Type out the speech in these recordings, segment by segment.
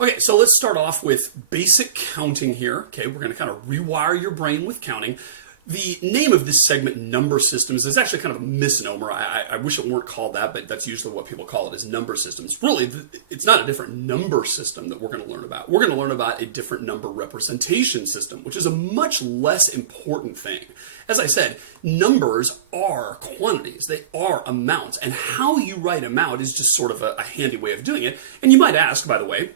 Okay, so let's start off with basic counting here. Okay, we're going to kind of rewire your brain with counting. The name of this segment, number systems, is actually kind of a misnomer. I wish it weren't called that, but that's usually what people call it, is number systems. Really, it's not a different number system that we're going to learn about. We're going to learn about a different number representation system, which is a much less important thing. As I said, numbers are quantities. They are amounts. And how you write them out is just sort of a handy way of doing it. And you might ask, by the way,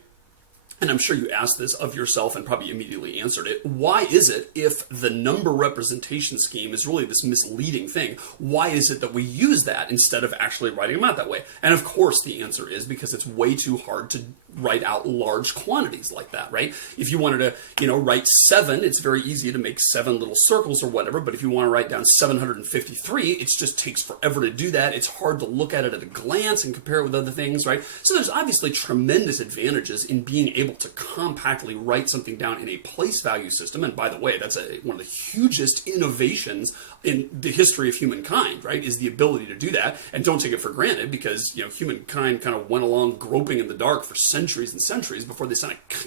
and I'm sure you asked this of yourself and probably immediately answered it, why is it, if the number representation scheme is really this misleading thing, why is it that we use that instead of actually writing them out that way? And of course the answer is because it's way too hard to write out large quantities like that, right? If you wanted to, write 7, it's very easy to make 7 little circles or whatever, but if you want to write down 753, it just takes forever to do that. It's hard to look at it at a glance and compare it with other things, right? So there's obviously tremendous advantages in being able to compactly write something down in a place value system. And by the way, that's one of the hugest innovations in the history of humankind, right? Is the ability to do that. And don't take it for granted, because humankind kind of went along groping in the dark for centuries and centuries before they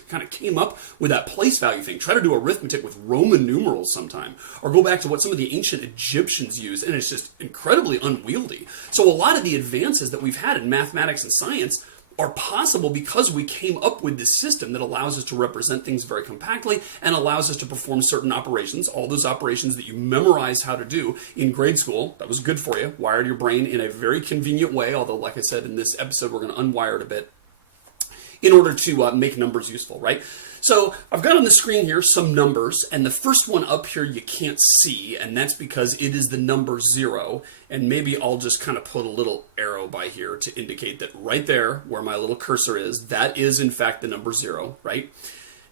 kind of came up with that place value thing. Try to do arithmetic with Roman numerals sometime, or go back to what some of the ancient Egyptians used, and it's just incredibly unwieldy. So a lot of the advances that we've had in mathematics and science are possible because we came up with this system that allows us to represent things very compactly and allows us to perform certain operations, all those operations that you memorized how to do in grade school. That was good for you, wired your brain in a very convenient way, although like I said in this episode we're going to unwire it a bit in order to make numbers useful, right? So I've got on the screen here some numbers, and the first one up here you can't see, and that's because it is the number 0, and maybe I'll just kind of put a little arrow by here to indicate that right there, where my little cursor is, that is in fact the number 0, right?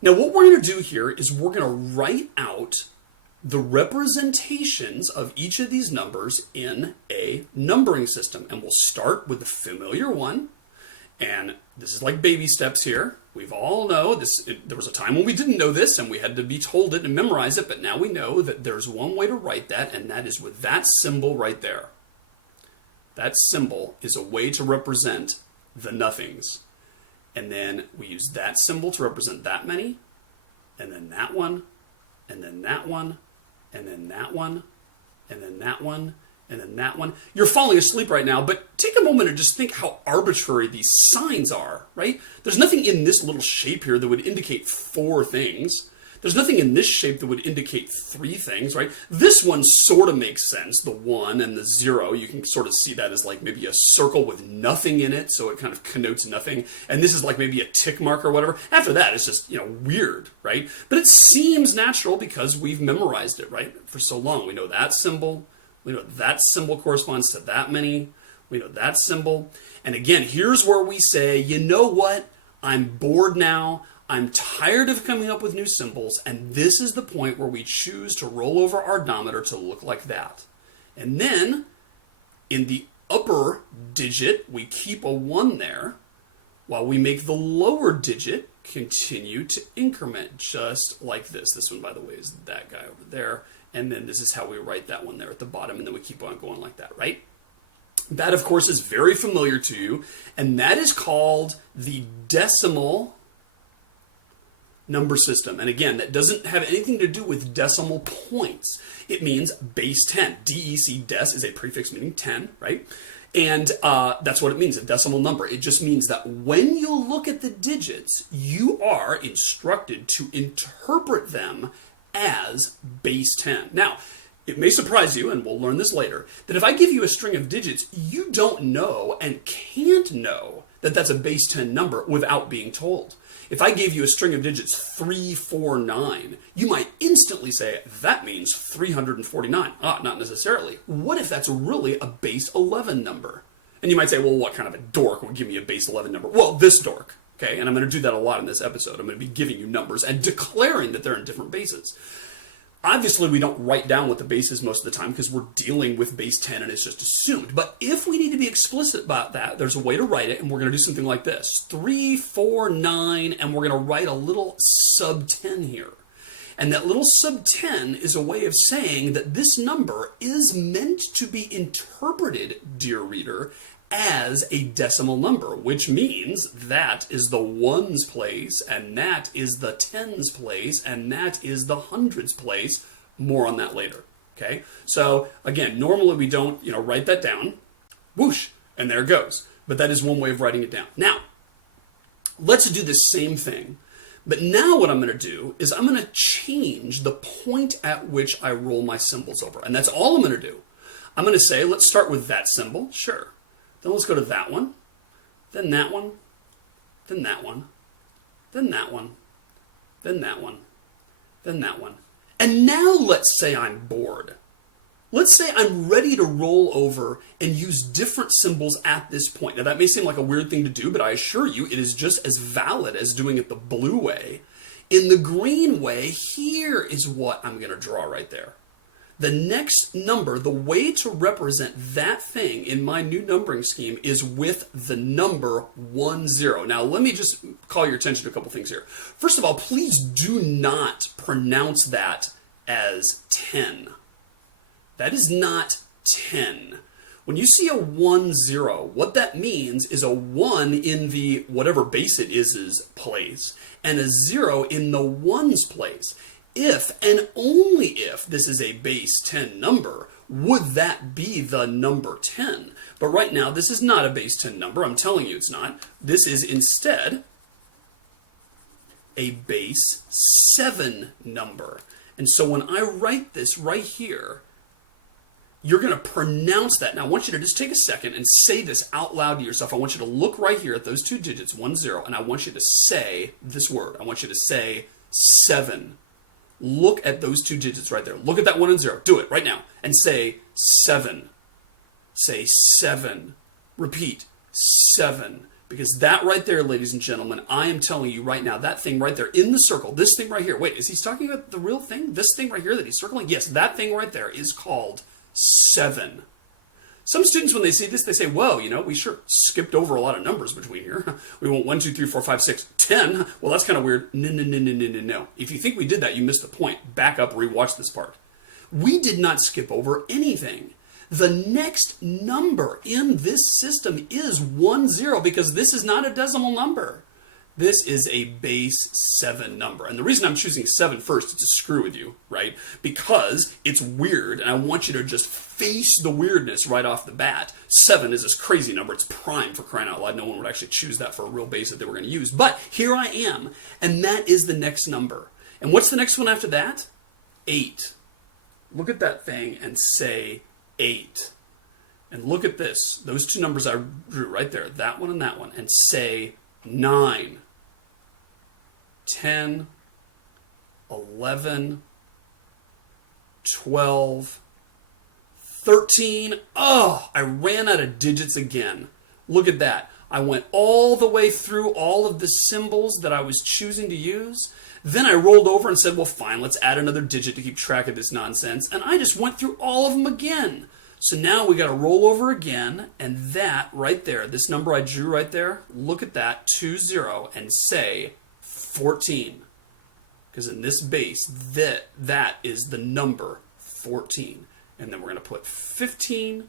Now what we're going to do here is we're going to write out the representations of each of these numbers in a numbering system, and we'll start with the familiar one. And this is like baby steps here. We've all know this. There was a time when we didn't know this and we had to be told it and memorize it, but now we know that there's one way to write that, and that is with that symbol right there. That symbol is a way to represent the nothings. And then we use that symbol to represent that many, and then that one, and then that one, and then that one, and then that one, and then that one. You're falling asleep right now, but take a moment and just think how arbitrary these signs are, right? There's nothing in this little shape here that would indicate 4 things. There's nothing in this shape that would indicate 3 things, right? This one sort of makes sense, the 1 and the 0. You can sort of see that as like maybe a circle with nothing in it, so it kind of connotes nothing. And this is like maybe a tick mark or whatever. After that, it's just, weird, right? But it seems natural because we've memorized it, right? For so long. We know that symbol. We know that symbol corresponds to that many. We know that symbol. And again, here's where we say, you know what? I'm bored now. I'm tired of coming up with new symbols. And this is the point where we choose to roll over our odometer to look like that. And then in the upper digit, we keep a 1 there, while we make the lower digit continue to increment just like this. This one, by the way, is that guy over there. And then this is how we write that one there at the bottom, and then we keep on going like that, right? That, of course, is very familiar to you, and that is called the decimal number system. And again, that doesn't have anything to do with decimal points. It means base 10. DEC, des, is a prefix meaning 10, right? And that's what it means, a decimal number. It just means that when you look at the digits, you are instructed to interpret them as base 10. Now, it may surprise you, and we'll learn this later, that if I give you a string of digits, you don't know and can't know that that's a base 10 number without being told. If I gave you a string of digits 349, you might instantly say, that means 349. Not necessarily. What if that's really a base 11 number? And you might say, well, what kind of a dork would give me a base 11 number? Well, this dork. Okay, and I'm going to do that a lot in this episode. I'm going to be giving you numbers and declaring that they're in different bases. Obviously, we don't write down what the base is most of the time because we're dealing with base 10 and it's just assumed. But if we need to be explicit about that, there's a way to write it, and we're going to do something like this. 349, and we're going to write a little sub 10 here. And that little sub 10 is a way of saying that this number is meant to be interpreted, dear reader, as a decimal number, which means that is the ones place, and that is the tens place, and that is the hundreds place. More on that later. Okay, so again, normally we don't, write that down, whoosh, and there it goes. But that is one way of writing it down. Now, let's do the same thing. But now what I'm going to do is I'm going to change the point at which I roll my symbols over. And that's all I'm going to do. I'm going to say, let's start with that symbol. Sure. Then let's go to that one. Then that one. Then that one. Then that one. Then that one. Then that one. And now let's say I'm bored. Let's say I'm ready to roll over and use different symbols at this point. Now that may seem like a weird thing to do, but I assure you it is just as valid as doing it the blue way. In the green way, here is what I'm going to draw right there. The next number, the way to represent that thing in my new numbering scheme is with the number 10. Now, let me just call your attention to a couple things here. First of all, please do not pronounce that as 10. That is not 10. When you see a 10, what that means is a 1 in the whatever base it is place, and a 0 in the ones place. If and only if this is a base 10 number, would that be the number 10? But right now, this is not a base 10 number. I'm telling you it's not. This is instead a base 7 number. And so when I write this right here, you're going to pronounce that. Now, I want you to just take a second and say this out loud to yourself. I want you to look right here at those two digits, 10, and I want you to say this word. I want you to say 7. Look at those two digits right there. Look at that 1 and 0. Do it right now. And say 7. Say 7. Repeat 7. Because that right there, ladies and gentlemen, I am telling you right now, that thing right there in the circle, this thing right here. Wait, is he talking about the real thing? This thing right here that he's circling? Yes, that thing right there is called 7. Some students, when they see this, they say, whoa, we sure skipped over a lot of numbers between here. We went 1, 2, 3, 4, 5, 6, 10. Well, that's kind of weird. No. If you think we did that, you missed the point. Back up, rewatch this part. We did not skip over anything. The next number in this system is 10 because this is not a decimal number. This is a base 7 number. And the reason I'm choosing 7 first is to screw with you, right? Because it's weird, and I want you to just face the weirdness right off the bat. 7 is this crazy number. It's prime, for crying out loud. No one would actually choose that for a real base that they were going to use. But here I am, and that is the next number. And what's the next one after that? 8. Look at that thing and say 8. And look at this. Those two numbers I drew right there, that one, and say 9. 10, 11, 12, 13. Oh, I ran out of digits again. Look at that. I went all the way through all of the symbols that I was choosing to use. Then I rolled over and said, well, fine, let's add another digit to keep track of this nonsense. And I just went through all of them again. So now we got to roll over again, and that right there, this number I drew right there, look at that, 20, and say 14. Because in this base, that is the number 14. And then we're going to put 15,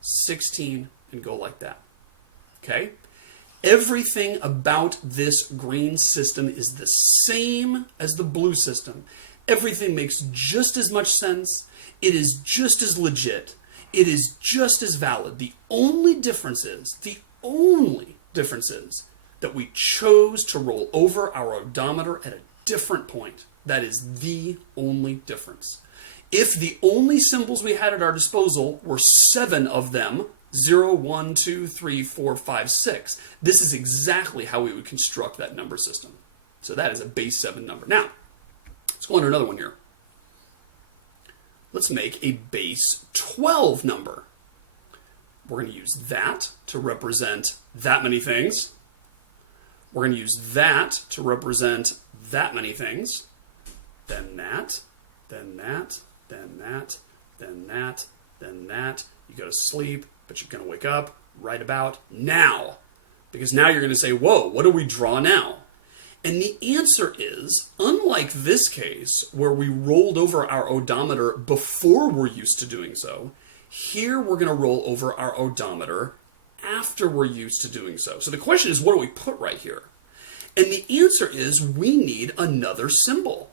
16, and go like that. Okay? Everything about this green system is the same as the blue system. Everything makes just as much sense. It is just as legit. It is just as valid. The only difference is that we chose to roll over our odometer at a different point. That is the only difference. If the only symbols we had at our disposal were 7 of them, 0, 1, 2, 3, 4, 5, 6, this is exactly how we would construct that number system. So that is a base 7 number. Now, let's go on to another one here. Let's make a base 12 number. We're going to use that to represent that many things. We're going to use that to represent that many things. Then that, then that, then that, then that, then that. You go to sleep, but you're going to wake up right about now. Because now you're going to say, whoa, what do we draw now? And the answer is, unlike this case, where we rolled over our odometer before we're used to doing so, here we're going to roll over our odometer after we're used to doing so. So the question is, what do we put right here? And the answer is we need another symbol.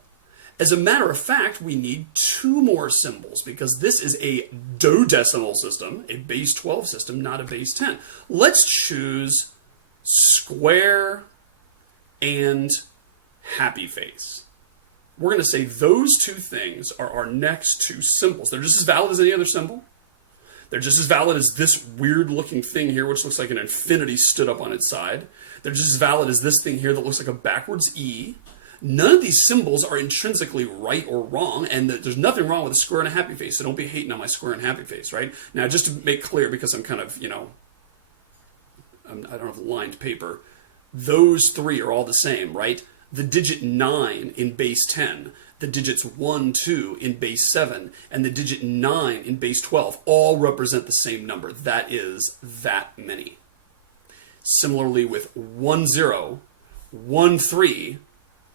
As a matter of fact, we need 2 more symbols because this is a decimal system, a base 12 system, not a base 10. Let's choose square and happy face. We're going to say those 2 things are our next 2 symbols. They're just as valid as any other symbol. They're just as valid as this weird looking thing here, which looks like an infinity stood up on its side. They're just as valid as this thing here that looks like a backwards E. None of these symbols are intrinsically right or wrong, and there's nothing wrong with a square and a happy face, so don't be hating on my square and happy face, right? Now, just to make clear, because I'm kind of, I don't have lined paper, those 3 are all the same, right? The digit 9 in base 10, the digits 1, 2 in base 7, and the digit 9 in base 12 all represent the same number. That is that many. Similarly with 1, 0, 1, 3,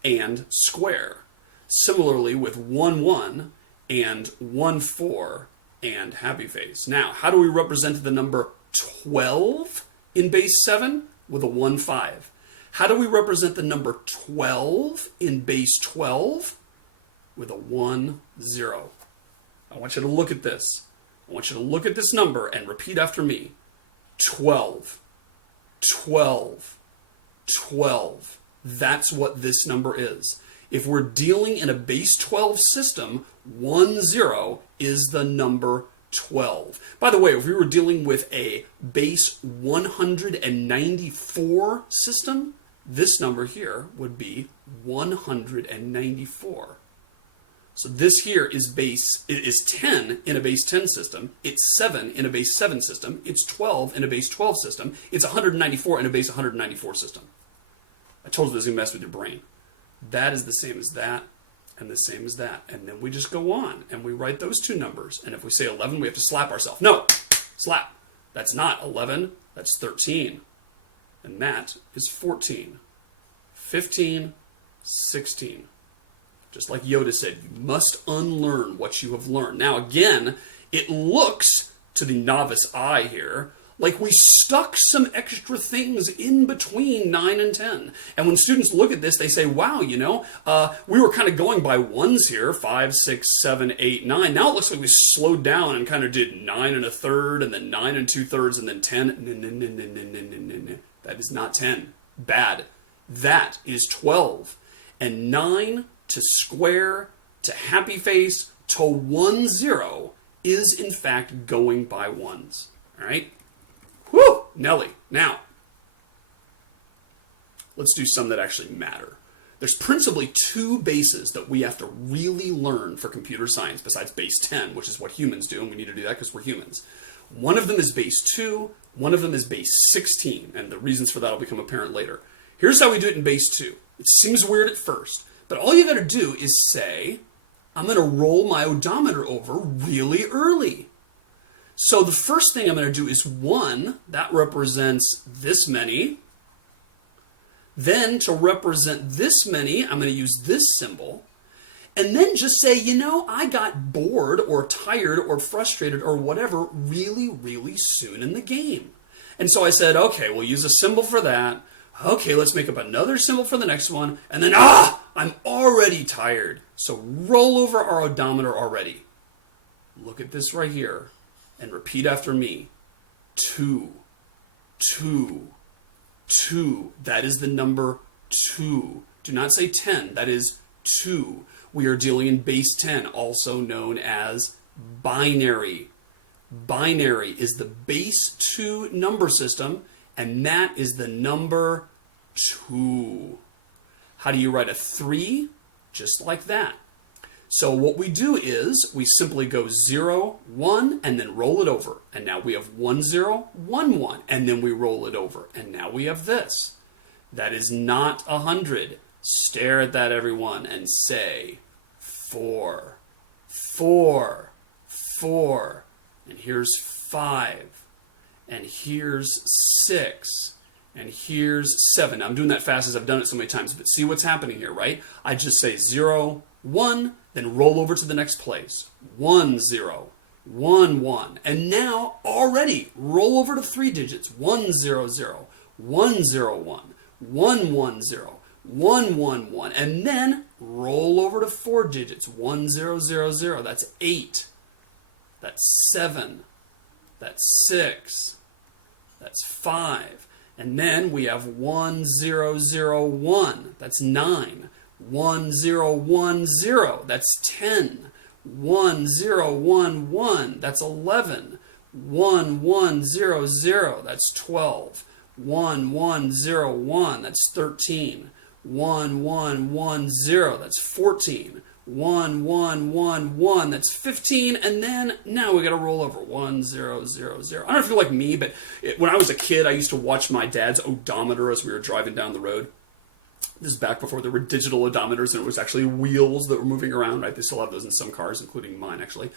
and square. Similarly with 1, 1, and 1, 4, and happy face. Now, how do we represent the number 12 in base 7? With a 1, 5. How do we represent the number 12 in base 12? With a 1, 0. I want you to look at this. I want you to look at this number and repeat after me. 12. 12. 12. That's what this number is. If we're dealing in a base 12 system, 1, 0 is the number 12. By the way, if we were dealing with a base 194 system, this number here would be 194. So this here is 10 in a base 10 system, it's 7 in a base 7 system, it's 12 in a base 12 system, it's 194 in a base 194 system. I told you this is going to mess with your brain. That is the same as that, and the same as that. And then we just go on, and we write those 2 numbers. And if we say 11, we have to slap ourselves. No! Slap. That's not 11. That's 13. And that is 14. 15. 16. Just like Yoda said, you must unlearn what you have learned. Now, again, it looks to the novice eye here like we stuck some extra things in between 9 and 10. And when students look at this, they say, wow, we were kind of going by ones here, 5, 6, 7, 8, 9. Now it looks like we slowed down and kind of did 9 and a third, and then 9 and 2/3, and then 10. No. That is not 10. Bad. That is 12. And 9 to square to happy face to 1, 0 is in fact going by ones. All right? Woo! Nelly. Now, let's do some that actually matter. There's principally 2 bases that we have to really learn for computer science besides base 10, which is what humans do, and we need to do that because we're humans. One of them is base 2, one of them is base 16, and the reasons for that will become apparent later. Here's how we do it in base 2. It seems weird at first, but all you got to do is say, I'm going to roll my odometer over really early. So the first thing I'm going to do is 1, that represents this many. Then to represent this many, I'm going to use this symbol. And then just say, I got bored or tired or frustrated or whatever really, really soon in the game. And so I said, okay, we'll use a symbol for that. Okay, let's make up another symbol for the next one. And then, I'm already tired. So roll over our odometer already. Look at this right here. And repeat after me. 2, 2, 2. That is the number 2. Do not say 10. That is 2. We are dealing in base 10, also known as binary. Binary is the base 2 number system, and that is the number 2. How do you write a 3? Just like that. So what we do is we simply go 0, 1, and then roll it over. And now we have 1, 0, 1, 1, and then we roll it over. And now we have this. That is not 100. Stare at that, everyone, and say 4, 4, 4. And here's 5. And here's 6. And here's 7. Now, I'm doing that fast as I've done it so many times, but see what's happening here, right? I just say 0, 1, then roll over to the next place. 1, 0, 1, 1. And now already roll over to 3 digits. 1, 0, 0, 1, 0, 1, 1, 1, 0, 1, 1, 1. And then roll over to 4 digits. 1, 0, 0, 0. That's 8. That's 7. That's 6. That's 5. And then we have 1, 0, 0, 1. That's 9. 1, 0, 1, 0. That's 10. 1, 0, 1, 1. That's 11. 1, 1, 0, 0. That's 12. 1, 1, 0, 1. That's 13. 1, 1, 1, 0. That's 14. 1, 1, 1, 1. That's 15. And then now we got to roll over. 1, 0, 0, 0. I don't know if you're like me, but when I was a kid, I used to watch my dad's odometer as we were driving down the road. This is back before there were digital odometers and it was actually wheels that were moving around, right? They still have those in some cars, including mine, actually.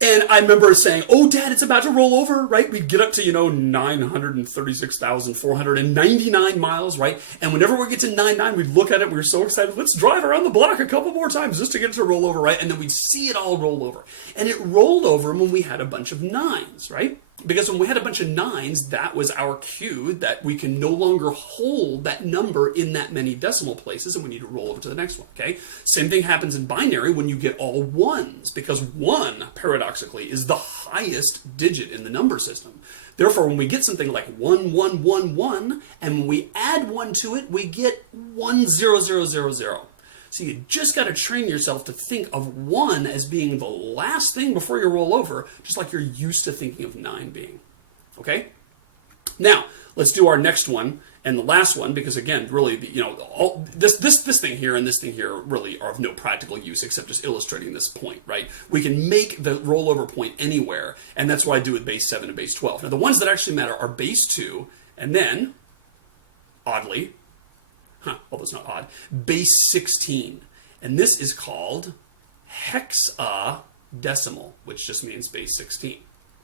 And I remember saying, oh, Dad, it's about to roll over, right? We'd get up to, 936,499 miles, right? And whenever we get to 99, we'd look at it, we were so excited, let's drive around the block a couple more times just to get it to roll over, right? And then we'd see it all roll over. And it rolled over when we had a bunch of 9s, right? Because when we had a bunch of 9s, that was our cue that we can no longer hold that number in that many decimal places and we need to roll over to the next one, okay? Same thing happens in binary when you get all 1s, because 1, paradoxically, is the highest digit in the number system. Therefore, when we get something like 1, 1, 1, 1, and when we add 1 to it, we get 1, 0, 0, 0, 0. So you just got to train yourself to think of 1 as being the last thing before you roll over, just like you're used to thinking of 9 being. Okay? Now, let's do our next one and the last one, because again, really, this thing here and this thing here really are of no practical use except just illustrating this point, right? We can make the rollover point anywhere, and that's what I do with base 7 and base 12. Now, the ones that actually matter are base 2, and then, oddly, although it's not odd, base 16. And this is called Hexa Decimal, which just means base 16.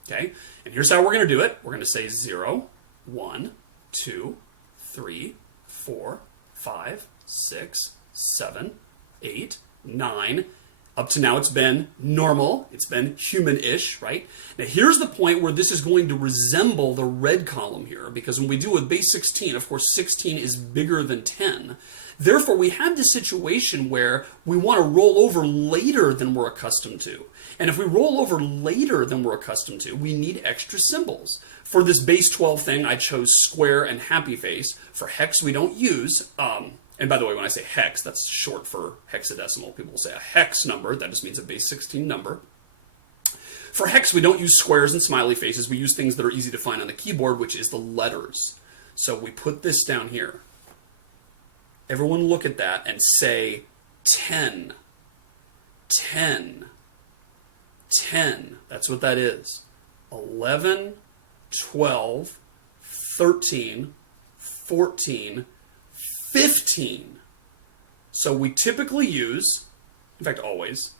Okay? And here's how we're going to do it. We're going to say 0, 1, 2, 3, 4, 5, 6, 7, 8, 9. Up to now it's been normal, it's been human-ish, right? Now here's the point where this is going to resemble the red column here, because when we do with base 16, of course 16 is bigger than 10. Therefore, we have this situation where we want to roll over later than we're accustomed to. And if we roll over later than we're accustomed to, we need extra symbols. For this base 12 thing, I chose square and happy face. For hex, we don't use... and by the way, when I say hex, that's short for hexadecimal. People will say a hex number. That just means a base 16 number. For hex, we don't use squares and smiley faces. We use things that are easy to find on the keyboard, which is the letters. So we put this down here. Everyone look at that and say 10. 10. 10. That's what that is. 11, 12, 13, 14, 15. So we typically use, in fact always,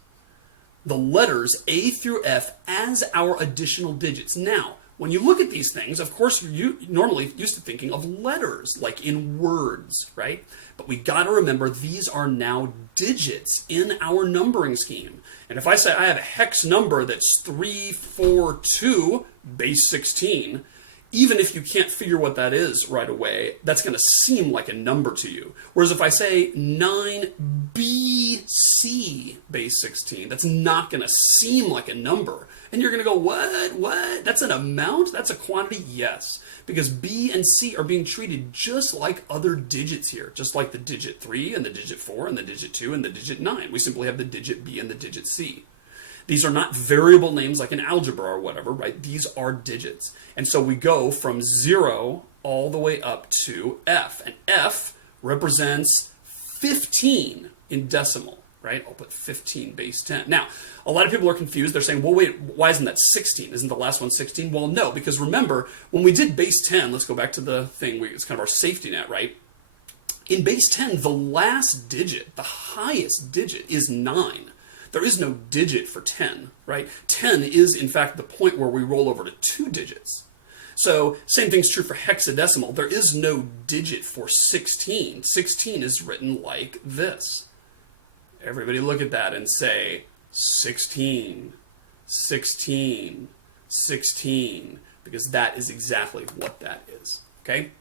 the letters A through F as our additional digits. Now, when you look at these things, of course you're normally used to thinking of letters, like in words, right? But we got to remember these are now digits in our numbering scheme. And if I say I have a hex number that's 342, base 16, even if you can't figure what that is right away, that's going to seem like a number to you. Whereas if I say 9BC base 16, that's not going to seem like a number. And you're going to go, what? That's an amount? That's a quantity? Yes. Because B and C are being treated just like other digits here. Just like the digit 3 and the digit 4 and the digit 2 and the digit 9. We simply have the digit B and the digit C. These are not variable names like in algebra or whatever, right? These are digits. And so we go from 0 all the way up to F. And F represents 15 in decimal, right? I'll put 15 base 10. Now, a lot of people are confused. They're saying, well, wait, why isn't that 16? Isn't the last one 16? Well, no, because remember, when we did base 10, let's go back to the thing, it's kind of our safety net, right? In base 10, the last digit, the highest digit is 9. There is no digit for 10, right? 10 is, in fact, the point where we roll over to 2 digits. So, same thing's true for hexadecimal. There is no digit for 16. 16 is written like this. Everybody look at that and say, 16, 16, 16, because that is exactly what that is, okay?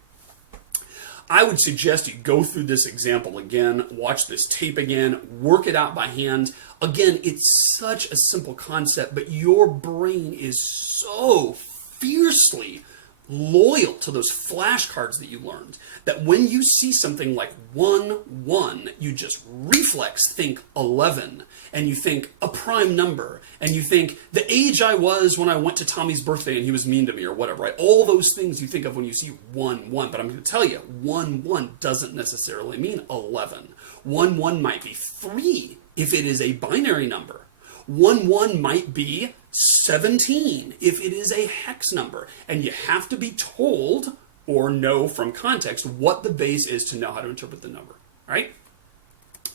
I would suggest you go through this example again, watch this tape again, work it out by hand. Again, it's such a simple concept, but your brain is so fiercely loyal to those flashcards that you learned that when you see something like 1, 1, you just reflex think 11, and you think a prime number, and you think the age I was when I went to Tommy's birthday and he was mean to me or whatever, right? All those things you think of when you see 1, 1, but I'm going to tell you, 1, 1 doesn't necessarily mean 11. 1, 1 might be 3 if it is a binary number. 1, 1 might be 17 if it is a hex number. And you have to be told or know from context what the base is to know how to interpret the number. All right?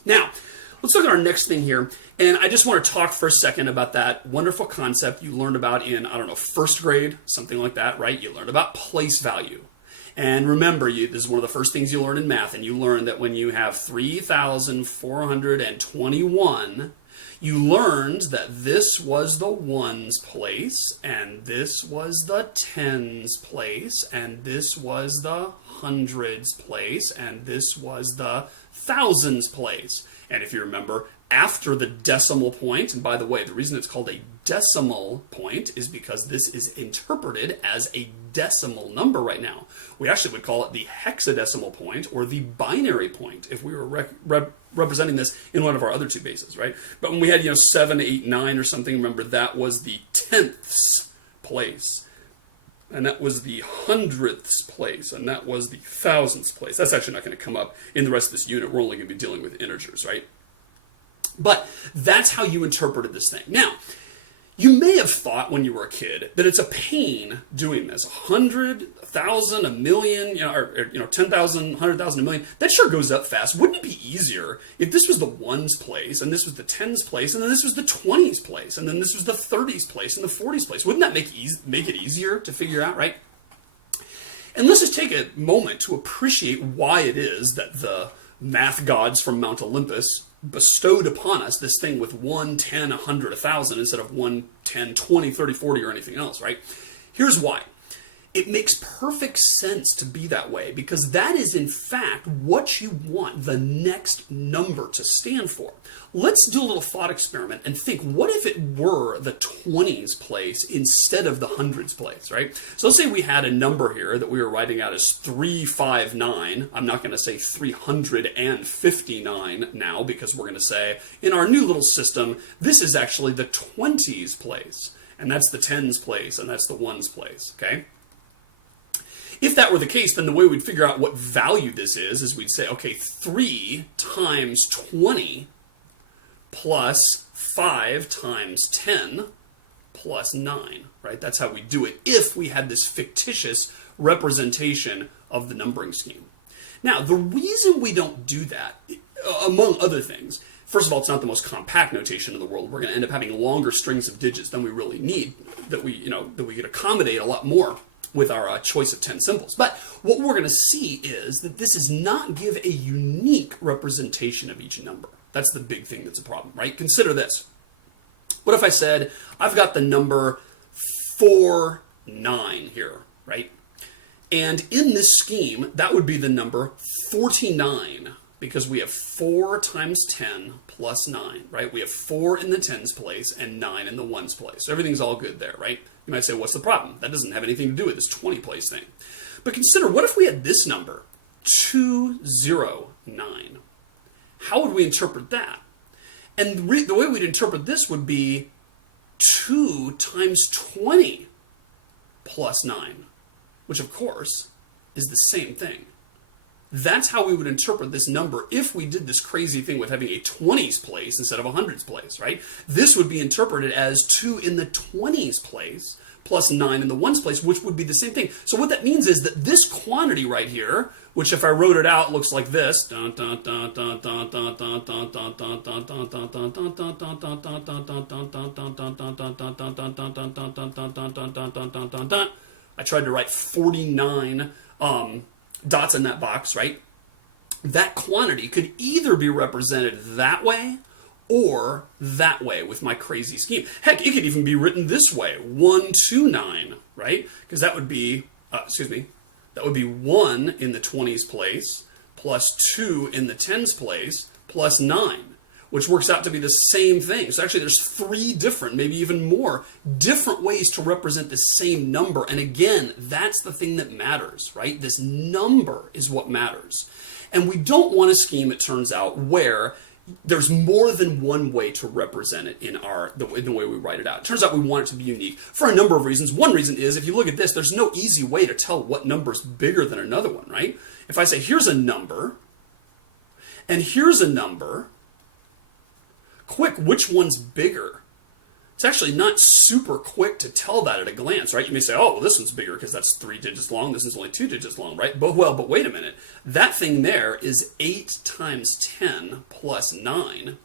Now, let's look at our next thing here. And I just want to talk for a second about that wonderful concept you learned about in, I don't know, first grade, something like that, right? You learned about place value. And remember, this is one of the first things you learn in math, and you learn that when you have 3,421, you learned that this was the ones place, and this was the tens place, and this was the hundreds place, and this was the thousands place. And if you remember, after the decimal point, and by the way, the reason it's called a decimal point is because this is interpreted as a decimal number right now. We actually would call it the hexadecimal point or the binary point if we were representing this in one of our other two bases, right? But when we had, 7, 8, 9 or something, remember that was the tenths place. And that was the hundredths place, and that was the thousandths place. That's actually not going to come up in the rest of this unit. We're only going to be dealing with integers, right? But that's how you interpreted this thing. Now, you may have thought when you were a kid that it's a pain doing this. 100, 1,000, a million, 10,000, 100,000, a million. That sure goes up fast. Wouldn't it be easier if this was the ones place, and this was the tens place, and then this was the 20s place, and then this was the 30s place, and the 40s place? Wouldn't that make it easier to figure out, right? And let's just take a moment to appreciate why it is that the math gods from Mount Olympus bestowed upon us this thing with 1, 10, 100, 1,000 instead of 1, 10, 20, 30, 40 or anything else, right? Here's why. It makes perfect sense to be that way because that is in fact what you want the next number to stand for. Let's do a little thought experiment and think, what if it were the 20s place instead of the hundreds place, right? So let's say we had a number here that we were writing out as 359. I'm not going to say 359 now because we're going to say in our new little system, this is actually the 20s place. And that's the tens place and that's the ones place, okay? If that were the case, then the way we'd figure out what value this is we'd say, okay, 3 times 20 plus 5 times 10 plus 9, right? That's how we do it if we had this fictitious representation of the numbering scheme. Now, the reason we don't do that, among other things, first of all, it's not the most compact notation in the world. We're going to end up having longer strings of digits than we really need, that we could accommodate a lot more with our choice of 10 symbols. But what we're going to see is that this does not give a unique representation of each number. That's the big thing that's a problem, right? Consider this. What if I said, I've got the number 49 here, right? And in this scheme, that would be the number 49 because we have 4 times 10 plus 9, right? We have 4 in the tens place and 9 in the ones place. So everything's all good there, right? You might say, what's the problem? That doesn't have anything to do with this 20 place thing. But consider, what if we had this number, 209? How would we interpret that? And the way we'd interpret this would be 2 times 20 plus 9, which of course is the same thing. That's how we would interpret this number if we did this crazy thing with having a 20s place instead of a hundreds place, right? This would be interpreted as 2 in the 20s place plus 9 in the ones place, which would be the same thing. So what that means is that this quantity right here, which if I wrote it out looks like this. I tried to write 49 dots in that box, right? That quantity could either be represented that way or that way with my crazy scheme. Heck, it could even be written this way, 1, 2, 9, right? Because that would be, that would be 1 in the 20s place, plus 2 in the 10s place, plus 9, which works out to be the same thing. So actually there's 3 different, maybe even more, different ways to represent the same number. And again, that's the thing that matters, right? This number is what matters. And we don't want a scheme, it turns out, where there's more than one way to represent it in the way we write it out. It turns out we want it to be unique for a number of reasons. One reason is, if you look at this, there's no easy way to tell what number is bigger than another one, right? If I say, here's a number, and here's a number, quick, which one's bigger? It's actually not super quick to tell that at a glance, right? You may say, oh, well, this one's bigger because that's 3 digits long. This one's only 2 digits long, right? But wait a minute. That thing there is 8 times 10 plus 9.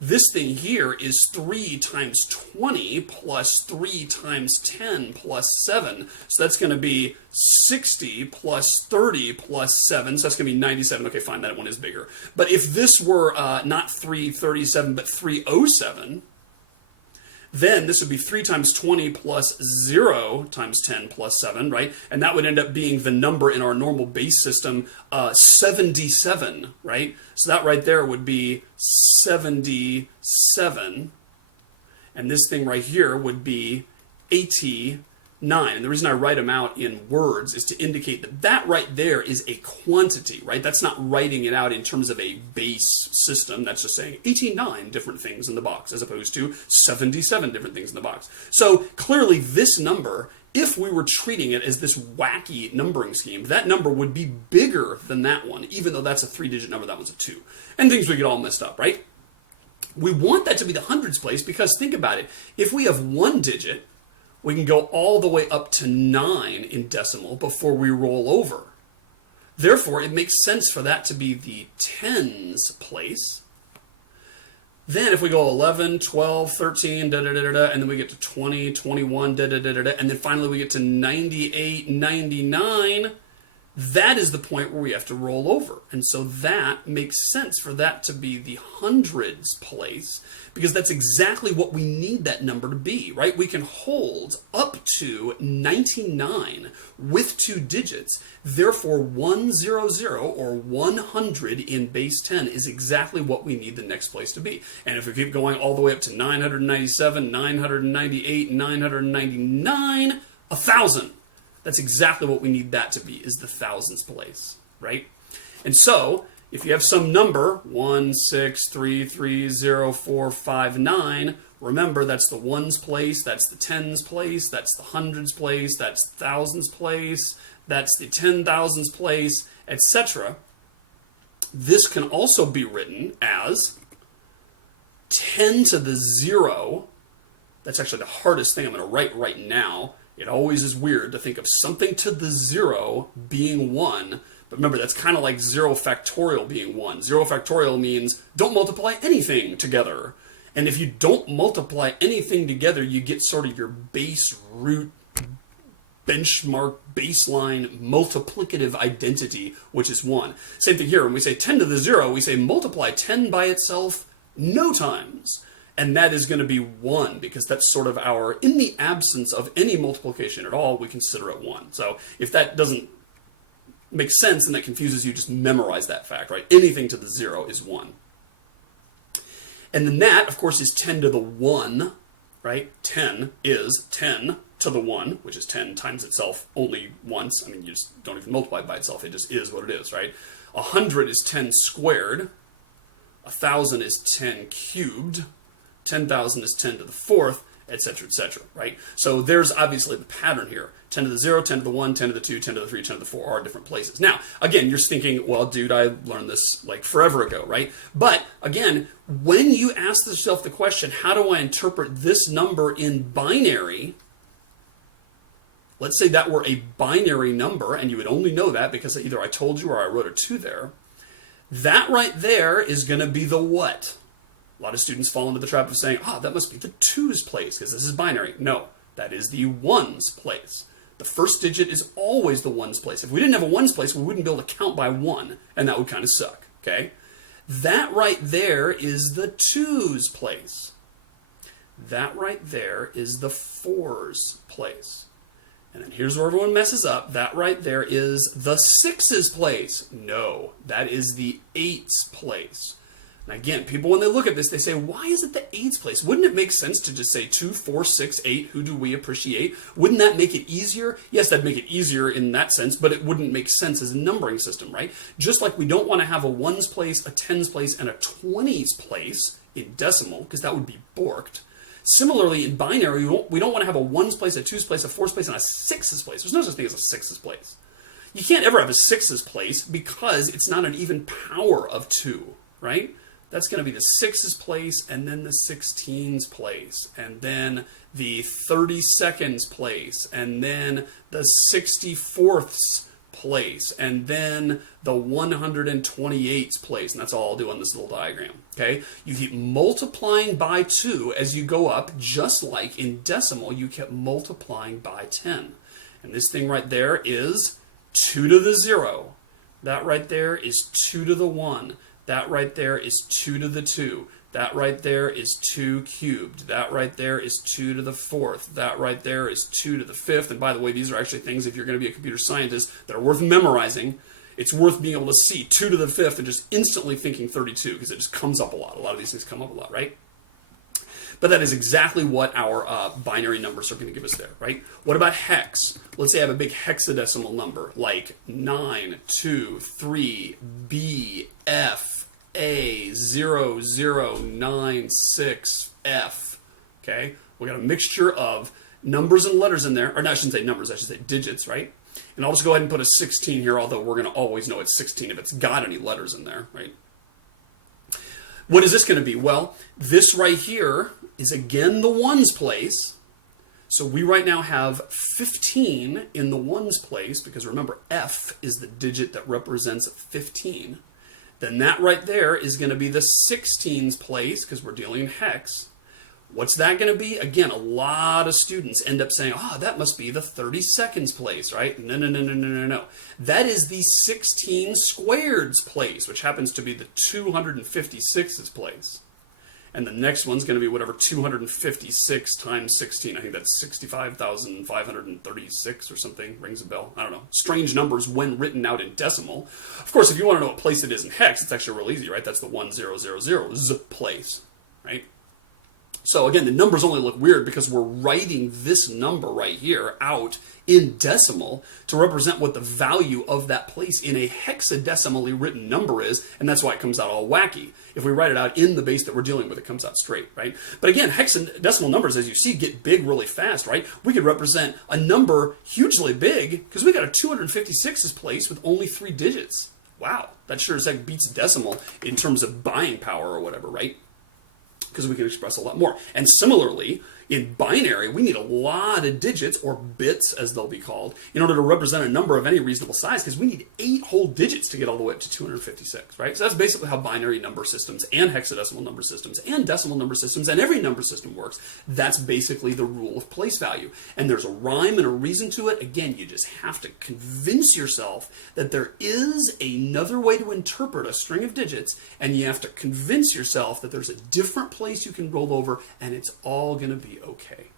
This thing here is 3 times 20 plus 3 times 10 plus 7. So that's going to be 60 plus 30 plus 7. So that's going to be 97. Okay, fine, that one is bigger. But if this were not 337, but 307... then this would be 3 times 20 plus 0 times 10 plus 7, right? And that would end up being the number in our normal base system, 77, right? So that right there would be 77. And this thing right here would be 89. And the reason I write them out in words is to indicate that that right there is a quantity, right? That's not writing it out in terms of a base system. That's just saying 89 different things in the box, as opposed to 77 different things in the box. So clearly this number, if we were treating it as this wacky numbering scheme, that number would be bigger than that one, even though that's a 3-digit number, that one's a 2. And things would get all messed up, right? We want that to be the hundreds place because think about it. If we have 1 digit, we can go all the way up to 9 in decimal before we roll over. Therefore, it makes sense for that to be the tens place. Then if we go 11, 12, 13, da-da-da-da-da, and then we get to 20, 21, da-da-da-da-da, and then finally we get to 98, 99, that is the point where we have to roll over. And so that makes sense for that to be the hundreds place, because that's exactly what we need that number to be, right? We can hold up to 99 with 2 digits. Therefore, 100 or 100 in base 10 is exactly what we need the next place to be. And if we keep going all the way up to 997, 998, 999, 1,000. That's exactly what we need that to be, is the thousands place, right? And so, if you have some number, 163304559, remember that's the ones place, that's the tens place, that's the hundreds place, that's thousands place, that's the 10,000s place, etc. This can also be written as 10 to the 0. That's actually the hardest thing I'm going to write right now. It always is weird to think of something to the 0 being 1. But remember, that's kind of like 0 factorial being 1. 0 factorial means don't multiply anything together. And if you don't multiply anything together, you get sort of your base root, benchmark, baseline, multiplicative identity, which is 1. Same thing here. When we say 10 to the 0, we say multiply 10 by itself no times. And that is going to be 1, because that's sort of our, in the absence of any multiplication at all, we consider it 1. So if that doesn't make sense and that confuses you, just memorize that fact, right? Anything to the 0 is 1. And then that, of course, is 10 to the 1, right? 10 is 10 to the 1, which is 10 times itself only once. I mean, you just don't even multiply it by itself. It just is what it is, right? 100 is 10 squared. 1,000 is 10 cubed. 10,000 is 10 to the 4th, etc., etc., right? So there's obviously the pattern here. 10 to the 0, 10 to the 1, 10 to the 2, 10 to the 3, 10 to the 4 are different places. Now, again, you're thinking, well, dude, I learned this like forever ago, right? But again, when you ask yourself the question, how do I interpret this number in binary? Let's say that were a binary number, and you would only know that because either I told you or I wrote a 2 there. That right there is going to be the what? A lot of students fall into the trap of saying, that must be the 2's place because this is binary. No, that is the 1's place. The first digit is always the 1's place. If we didn't have a 1's place, we wouldn't be able to count by 1, and that would kind of suck, okay? That right there is the 2's place. That right there is the 4's place. And then here's where everyone messes up. That right there is the 6's place. No, that is the 8's place. And again, people, when they look at this, they say, why is it the 8's place? Wouldn't it make sense to just say 2, 4, 6, 8, who do we appreciate? Wouldn't that make it easier? Yes, that'd make it easier in that sense, but it wouldn't make sense as a numbering system, right? Just like we don't want to have a 1's place, a 10's place, and a 20's place in decimal, because that would be borked. Similarly, in binary, we don't want to have a 1's place, a 2's place, a 4's place, and a 6's place. There's no such thing as a 6's place. You can't ever have a 6's place because it's not an even power of 2, right? That's going to be the 6's place, and then the 16's place, and then the 32nd's place, and then the 64th's place, and then the 128th's place, and that's all I'll do on this little diagram, okay? You keep multiplying by 2 as you go up, just like in decimal you kept multiplying by 10. And this thing right there is 2 to the 0. That right there is 2 to the 1. That right there is 2 to the 2. That right there is 2 cubed. That right there is 2 to the 4th. That right there is 2 to the 5th. And by the way, these are actually things, if you're going to be a computer scientist, that are worth memorizing. It's worth being able to see 2 to the 5th and just instantly thinking 32, because it just comes up a lot. A lot of these things come up a lot, right? But that is exactly what our binary numbers are going to give us there, right? What about hex? Let's say I have a big hexadecimal number, like 923BFA0096F, okay? We got a mixture of numbers and letters in there, or no, I shouldn't say numbers, I should say digits, right? And I'll just go ahead and put a 16 here, although we're going to always know it's 16 if it's got any letters in there, right? What is this going to be? Well, this right here is again the 1's place. So we right now have 15 in the 1's place, because remember, F is the digit that represents 15. Then that right there is going to be the 16's place, because we're dealing in hex. What's that going to be? Again, a lot of students end up saying, oh, that must be the 32nd's place, right? No, no, no, no, no, no, no. That is the 16 squared's place, which happens to be the 256's place. And the next one's going to be whatever 256 times 16. I think that's 65,536 or something. Rings a bell. I don't know. Strange numbers when written out in decimal. Of course, if you want to know what place it is in hex, it's actually real easy, right? That's the 1000's place, right? So again, the numbers only look weird because we're writing this number right here out in decimal to represent what the value of that place in a hexadecimally written number is, and that's why it comes out all wacky. If we write it out in the base that we're dealing with, it comes out straight, right? But again, hexadecimal numbers, as you see, get big really fast, right? We could represent a number hugely big because we got a 256's place with only 3 digits. Wow, that sure as heck beats decimal in terms of buying power or whatever, right? Because we can express a lot more. And similarly, in binary, we need a lot of digits, or bits as they'll be called, in order to represent a number of any reasonable size, because we need 8 whole digits to get all the way up to 256, right? So that's basically how binary number systems and hexadecimal number systems and decimal number systems and every number system works. That's basically the rule of place value. And there's a rhyme and a reason to it. Again, you just have to convince yourself that there is another way to interpret a string of digits, and you have to convince yourself that there's a different place you can roll over, and it's all going to be okay.